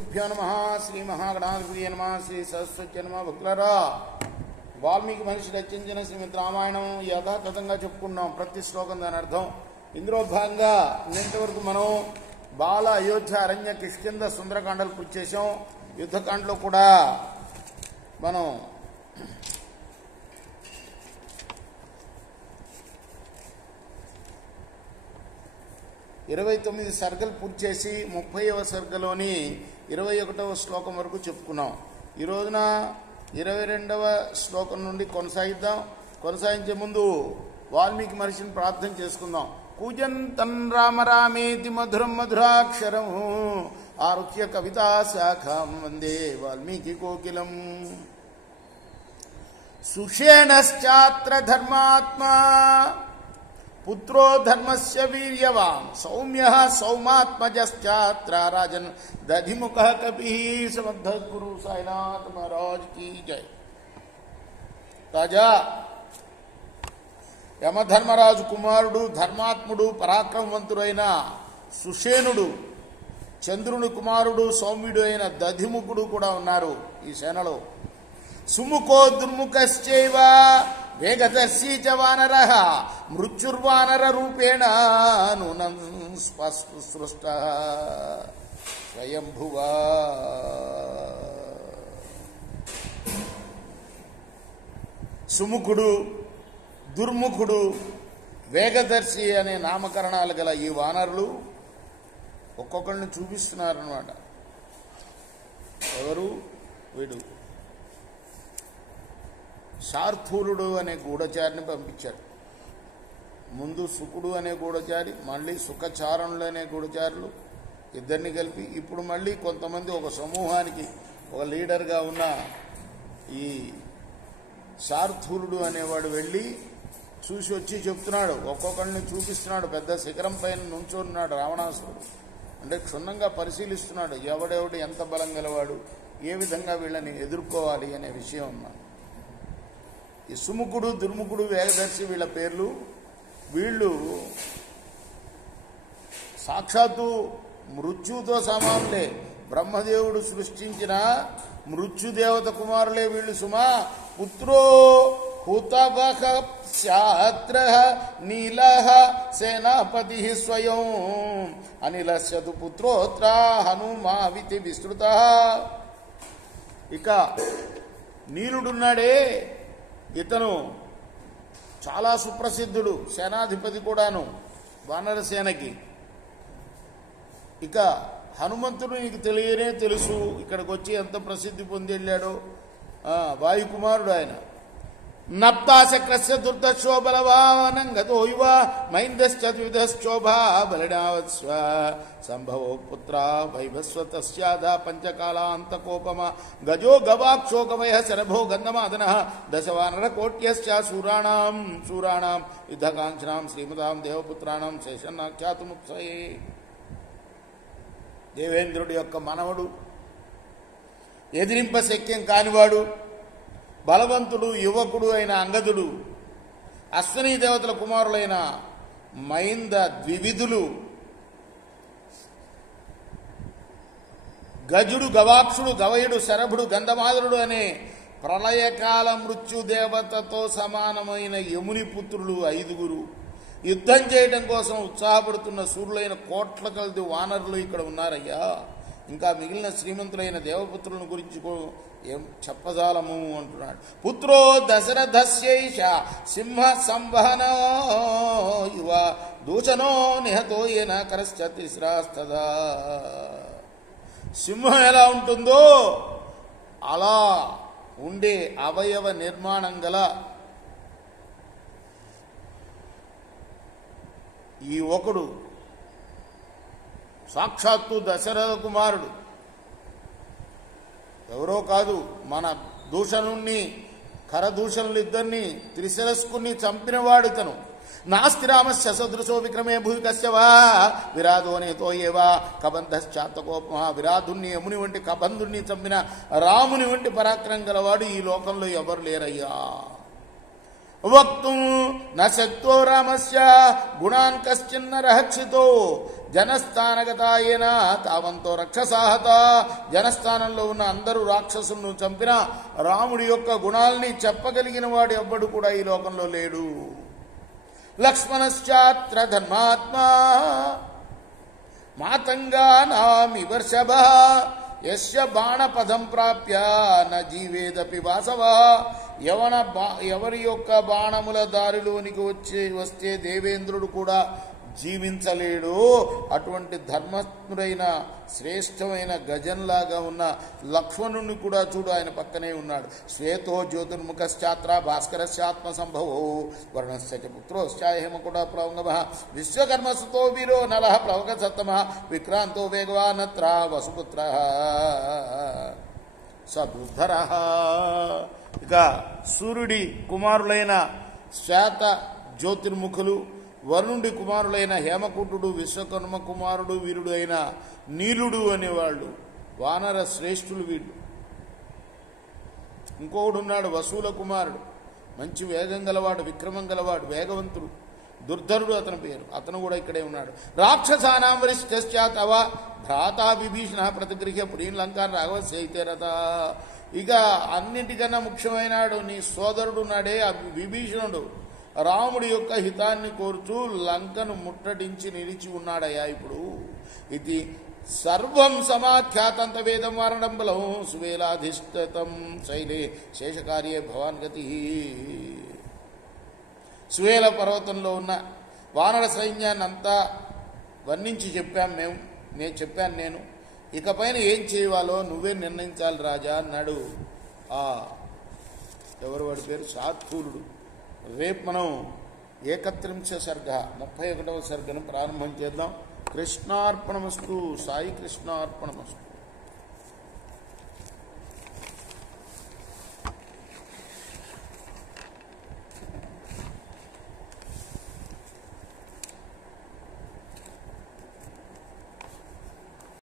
శ్రీగురుభ్యో నమః. శ్రీ మహాగణాధిపతి నమః. శ్రీ సరస్వతి నమః. భక్తులారా, వాల్మీకి మహర్షి రచించిన శ్రీమద్ రామాయణం యథాతథంగా చెప్పుకున్నాం. ప్రతి శ్లోకం దాని అర్థం. ఇందులో భాగంగా నిన్నటి వరకు మనం బాల, అయోధ్య, అరణ్య, కిష్కింధ, సుందరకాండలు పూర్తి చేసాం. యుద్ధకాండలో కూడా మనం 29 సర్గలు పూర్తి చేసి 30వ సర్గలోని 21వ శ్లోకం వరకు చెప్పుకున్నాం. ఈ రోజున 22వ శ్లోకం నుండి కొనసాగిద్దాం. కొనసాగించే ముందు వాల్మీకి మహర్షిని ప్రార్థన చేసుకుందాం. కూజంతం రామ రామేతి మధురం మధురాక్షరం ఆరుహ్య కవితా శాఖం వందే వాల్మీకి కోకిలం. సుషేణశ్చాత్ర ధర్మాత్మా పుత్రో ధర్మస్య వీర్యవాన్ సౌమ్యః సౌమాత్మజశ్చాత్ర రాజన్ దధిముఖః కపిః. సమర్థగురు సాయినాథ్ మహారాజ్ కీ జై. రాజా, యమధర్మరాజు కుమారుడు, ధర్మాత్ముడు, పరాక్రమవంతుడైన సుషేనుడు, చంద్రుని కుమారుడు, సౌమ్యుడు అయిన దధిముఖుడు కూడా ఉన్నారు ఈ సేనలో. సుముఖో దుర్ముఖశ్చైవ వేగదర్శీ చ వానరః మృత్యుర్వానర రూపేణ నూనం స్పృష్టః స్వయంభువా. సుముఖుడు, దుర్ముఖుడు, వేగదర్శి అనే నామకరణాలు గల ఈ వానరులు ఒక్కొక్కరిని చూపిస్తున్నారన్నమాట. ఎవరు? వీడు శార్ధూలుడు అనే గూఢచారిని పంపించాడు. ముందు సుకుడు అనే గూఢచారి, మళ్ళీ సుఖచారణులు అనే గూఢచారులు, ఇద్దరిని కలిపి ఇప్పుడు మళ్ళీ కొంతమంది ఒక సమూహానికి ఒక లీడర్గా ఉన్న ఈ శార్ధూలుడు అనేవాడు వెళ్ళి చూసి వచ్చి చెప్తున్నాడు. ఒక్కొక్కరిని చూపిస్తున్నాడు. పెద్ద శిఖరం పైన నుంచున్నాడు రావణాసురుడు. అంటే క్షుణ్ణంగా పరిశీలిస్తున్నాడు. ఎవడెవడు ఎంత బలం గలవాడు, ఏ విధంగా వీళ్ళని ఎదుర్కోవాలి అనే విషయం ఉన్నాడు. ఈ సుముఖుడు, దుర్ముఖుడు, వేగదర్శి వీళ్ళ పేర్లు. వీళ్ళు సాక్షాత్తు మృత్యుతో సమానులే. బ్రహ్మదేవుడు సృష్టించిన మృత్యుదేవత కుమారులే వీళ్ళు. సుమా పుత్రో హుతవః శాత్రః నీలః సేనాపతి స్వయం అనిలస్యతు పుత్రోత్ర హనుమావితి విస్తృతః. ఇక నీలుడున్నాడే, ఇతను చాలా సుప్రసిద్ధుడు, సేనాధిపతి కూడాను వానరసేనకి. ఇక హనుమంతుడు నీకు తెలియనే తెలుసు. ఇక్కడికి వచ్చి ఎంత ప్రసిద్ధి పొంది వెళ్ళాడో. వాయుకుమారుడు ఆయన. నప్తాశక్రస్య దుర్దశో బలవానం గతో యువ మైందశ్చతువిధశ్చోభా బలిడావత్స్వ సంభవో పుత్ర వైభస్వతస్యాద పంచకాలాంతకోపమ గజో గవాక్షోకమయ శరభో గంధమాదనః దశవానర కోట్యశ్చ శూరాణాం యుద్ధకాంక్షణాం శ్రీమతాం దేవపుత్రాణం శేషన్నాఖ్యాతుముత్సయే. దేవేంద్రుడి యొక్క మనవడు, ఎదిరింప శక్యం కానివాడు, బలవంతుడు, యువకుడు అయిన అంగదుడు, అశ్వనీ దేవతల కుమారులైన మైంద ద్వివిధులు, గజుడు, గవాక్షుడు, గవయుడు, శరభుడు, గంధమాదనుడు అనే ప్రళయకాల మృత్యుదేవతతో సమానమైన యముని పుత్రులు 5 యుద్ధం చేయడం కోసం ఉత్సాహపడుతున్న సూర్యులైన కోట్ల కొలది వానరులు ఇక్కడ ఉన్నారయ్యా. ఇంకా మిగిలిన శ్రీమంతులైన దేవపుత్రులను గురించి ఏం చెప్పజాలము అంటున్నాడు. పుత్రో దశరథస్యైష సింహ సంవహన యువ దూషణో నిహతో ఏన కరశ్చ తిస్రాస్తదా. సింహం ఎలా ఉంటుందో అలా ఉండే అవయవ నిర్మాణం గల ఈ ఒకడు సాక్షాత్తు దశరథ కుమారుడు. ఎవరో కాదు, మన దూషణుణ్ణి, కరదూషణులిద్దరినీ, త్రిశిరస్కుని చంపినవాడు ఇతను. నాస్తి రామస్య సదృశో విక్రమే భూమి కశ్యవా విరాధో నేతో ఏవా కబంధశ్చాత్తకోపమా. విరాధుణ్ణి, యముని వంటి కబంధుణ్ణి చంపిన రాముని వంటి పరాక్రమం గలవాడు ఈ లోకంలో ఎవరు లేరయ్యా. వక్తుం న శక్తో రామస్య గుణాన్ కశ్చిన్న రహక్షితో జనస్థానగతాయేన తావంతో రక్షసాహత. జనస్థానంలో ఉన్న అందరూ రాక్షసులను చంపిన రాముడి యొక్క గుణాల్ని చెప్పగలిగిన వాడు ఎవ్వడు కూడా ఈ లోకంలో లేడు. లక్ష్మణశ్చాత్ర ధర్మాత్మా మాతంగానామి వర్షభ యస్య బాణపదం ప్రాప్య న జీవేదపి వాసవ. ఎవరి యొక్క బాణముల దారిలోనికి వస్తే దేవేంద్రుడు కూడా జీవించలేడు. అటువంటి ధర్మజ్ఞుడైన శ్రేష్టమైన గజంలాగా ఉన్న లక్ష్మణుని కూడా చూడు, ఆయన పక్కనే ఉన్నాడు. శ్వేతో జ్యోతిర్ముఖశ్చాత్ర భాస్కరస్యాత్మ సంభవో వర్ణస్య చ పుత్రోశ్చ హేమకుట ప్లవంగమ విశ్వకర్మసుతో వీరో నలః ప్లవక సత్తమ విక్రాంతో వేగవానత్ర వసుపుత్ర సదుద్ధర. ఇక సూర్యుడి కుమారులైన శ్వేత జ్యోతిర్ముఖులు, వరుణుడి కుమారులైన హేమకుంటుడు, విశ్వకర్మ కుమారుడు వీరుడు అయిన నీలుడు అనేవాళ్ళు వానర శ్రేష్ఠులు వీళ్ళు. ఇంకొకడు ఉన్నాడు వసువుల కుమారుడు, మంచి వేగం గలవాడు, విక్రమం గలవాడు, వేగవంతుడు, దుర్ధరుడు అతని పేరు. అతను కూడా ఇక్కడే ఉన్నాడు. రాక్షసానాం వరిష్ఠశ్చ తవ భ్రాతా విభీషణ ప్రతిగృహ్య పురీం లంకాన్ రాఘవస్యైతేరత. ఇక అన్నిటికన్నా ముఖ్యమైనాడు నీ సోదరుడు నాడే విభీషణుడు. రాముడి యొక్క హితాన్ని కోరుతూ లంకను ముట్టడించి నిలిచి ఉన్నాడయ్యా. ఇప్పుడు ఇది సర్వం సమాఖ్యాతంత వేదం వారణంబలం సువేలాధిష్ఠితం శైలే శేషకార్యే భవాన్ గతి. సువేల పర్వతంలో ఉన్న వానర సైన్యాన్ని అంతా వర్ణించి చెప్పాను నేను. ఇకపైన ఏం చేయాలో నువ్వే నిర్ణయించాలి రాజా అన్నాడు. ఎవరు వాడి పేరు? శార్దూలుడు. రేపు మనం 31వ సర్గ 31వ సర్గను ప్రారంభం చేద్దాం. కృష్ణార్పణమస్తు. సాయి కృష్ణార్పణమస్తు.